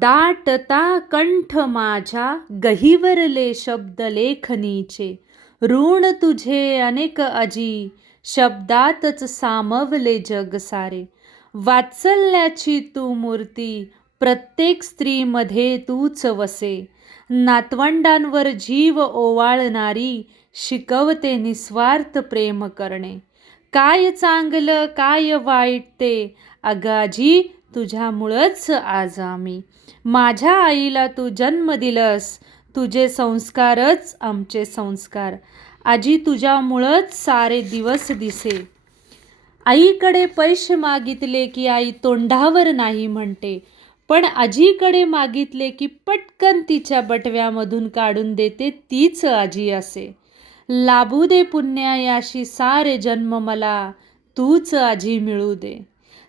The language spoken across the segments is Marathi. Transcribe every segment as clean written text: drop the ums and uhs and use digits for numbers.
दाटता कंठ माझ्या गहिवरले शब्द लेखनीचे, ऋण तुझे अनेक अजी शब्दातच सामवले जग सारे. वात्सल्याची तू मूर्ती प्रत्येक स्त्रीमध्ये तूच वसे, नातवंडांवर जीव ओवाळणारी शिकवते निस्वार्थ प्रेम करणे. काय चांगलं काय वाईट ते अगाजी तुझ्यामुळंच आज आम्ही. माझ्या आईला तू जन्म दिलंस, तुझे संस्कारच आमचे संस्कार. आजी तुझ्यामुळंच सारे दिवस दिसे. आईकडे पैसे मागितले की आई तोंडावर नाही म्हणते, पण आजीकडे मागितले की पटकन तिच्या बटव्यामधून काढून देते तीच आजी असे. लाभू दे पुण्यायाशी सारे जन्म मला, तूच आजी मिळू दे.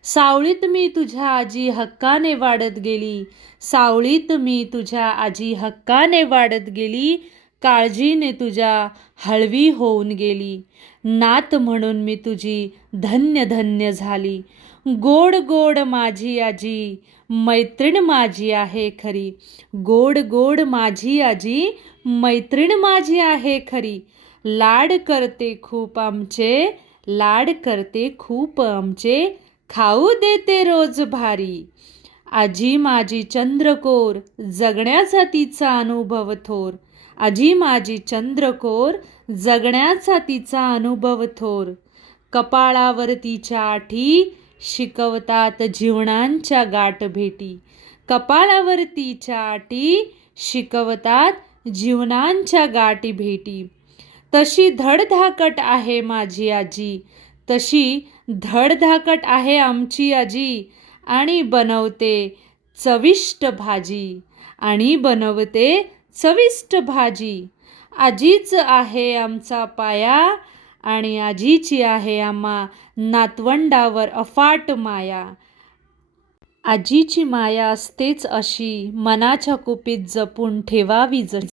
सावळीत मी तुझ्या आजी हक्काने वाढत गेली, सावळीत मी तुझ्या आजी हक्काने वाढत गेली. काळजीने तुझ्या हळवी होऊन गेली, नात म्हणून मी तुझी धन्य धन्य झाली. गोड गोड माझी आजी मैत्रीण माझी आहे खरी, गोड गोड माझी आजी मैत्रीण माझी आहे खरी. लाड करते खूप आमचे, लाड करते खूप आमचे, खाऊ देते रोज भारी. आजी माझी चंद्रकोर जगण्याचा तिचा अनुभव थोर, आजी माझी चंद्रकोर जगण्याचा तिचा अनुभव थोर. कपाळावर तिच्या आठी शिकवतात जीवनांच्या गाठभेटी, कपाळावर तिच्या आठी शिकवतात जीवनांच्या गाठीभेटी. तशी धडधाकट आहे माझी आजी, तशी धडधाकट आहे आमची आजी, आणि बनवते चविष्ट भाजी, आणि बनवते चविष्ट भाजी. आजीच आहे आमचा पाया, आणि आजीची आहे आम्हा नातवंडावर अफाट माया. आजीची माया असतेच अशी मनाच्या कुपीत जपून ठेवावी जशी.